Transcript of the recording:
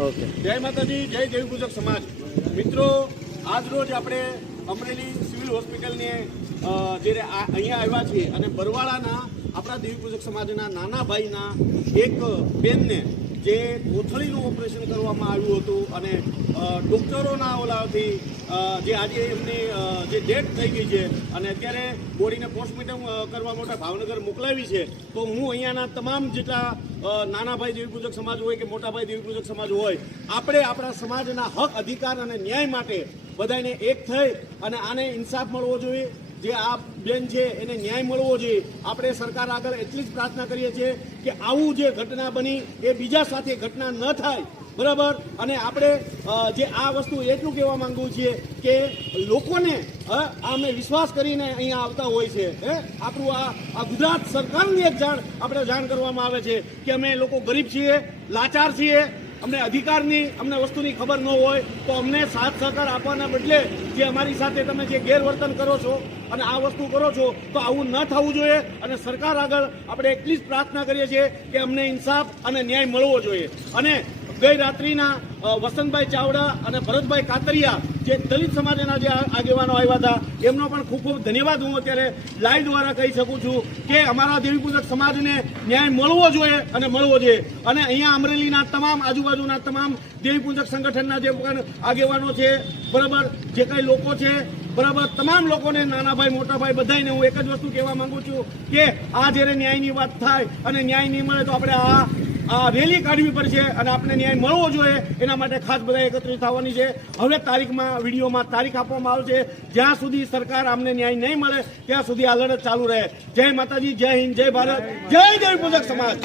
Okay, જય માતાજી, જય દેવી પૂજક સમાજ. મિત્રો, આજ રોજ આપણે અમરેલી સિવિલ હોસ્પિટલને જ્યારે અહીંયા આવ્યા છીએ અને બરવાળાના આપણા દેવી પૂજક સમાજના નાના ભાઈના એક બેનને જે કોથળીનું ઓપરેશન કરવામાં આવ્યું હતું અને ડૉક્ટરોના ઓલાથી જે આજે એમની જે ડેથ થઈ ગઈ છે અને અત્યારે બોડીને પોસ્ટમોર્ટમ કરવા માટે ભાવનગર મોકલાવી છે. તો હું અહીંયાના તમામ જેટલા નાના ભાઈ દેવી પૂજક સમાજ હોય કે મોટા ભાઈ દેવી પૂજક સમાજ હોય, આપણે આપણા સમાજના હક, અધિકાર અને ન્યાય માટે બધાને એક થઈ અને આને ઇન્સાફ મળવો જોઈએ. જે આ બેન છે એને ન્યાય મળવો જોઈએ. આપણે સરકાર આગળ એટલી જ પ્રાર્થના કરીએ છીએ કે આવું જે ઘટના બની એ બીજા સાથે ઘટના ન થાય, બરાબર. અને આપણે જે આ વસ્તુ એટલું કહેવા માંગુ છીએ કે લોકોને અમે વિશ્વાસ કરીને અહીંયા આવતા હોય છે. આપણું આ ગુજરાત સરકારની એક જાણ કરવામાં આવે છે કે અમે લોકો ગરીબ છીએ, લાચાર છીએ, અમને અધિકારની અમને વસ્તુની ખબર ન હોય તો અમને સાથ સહકાર આપવાના બદલે જે અમારી સાથે તમે જે ગેરવર્તન કરો છો અને આ વસ્તુ કરો છો તો આવું ન થવું જોઈએ. અને સરકાર આગળ આપણે એટલી જ પ્રાર્થના કરીએ છીએ કે અમને ઇન્સાફ અને ન્યાય મળવો જોઈએ. અને ગઈ રાત્રિના વસંતભાઈ ચાવડા અને ભરતભાઈ કાતરિયા જે દલિત સમાજના જે આગેવાનો આવ્યા હતા એમનો પણ ખૂબ ખૂબ ધન્યવાદ હું અત્યારે લાઈવ દ્વારા કહી શકું છું કે અમારા દેવી પૂજક સમાજને ન્યાય મળવો જોઈએ અને મળવો જોઈએ. અને અહીંયા અમરેલીના તમામ આજુબાજુના તમામ દેવી પૂજક સંગઠનના જે આગેવાનો છે, બરાબર, જે કંઈ લોકો છે, બરાબર, તમામ લોકોને, નાના ભાઈ મોટા ભાઈ બધાને હું એક જ વસ્તુ કહેવા માંગુ છું કે આ જ્યારે ન્યાયની વાત થાય અને ન્યાય નહીં મળે તો આપણે આ રેલી કાઢવી પડશે અને આપણે ન્યાય મળવો જોઈએ. એના માટે ખાસ બધા એકત્રિત થવાની છે. હવે તારીખમાં વિડીયોમાં તારીખ આપવામાં આવશે. જ્યાં સુધી સરકાર અમને ન્યાય નહીં મળે ત્યાં સુધી આ લડત ચાલુ રહે. જય માતાજી, જય હિન્દ, જય ભારત, જય દેવી પૂજક સમાજ.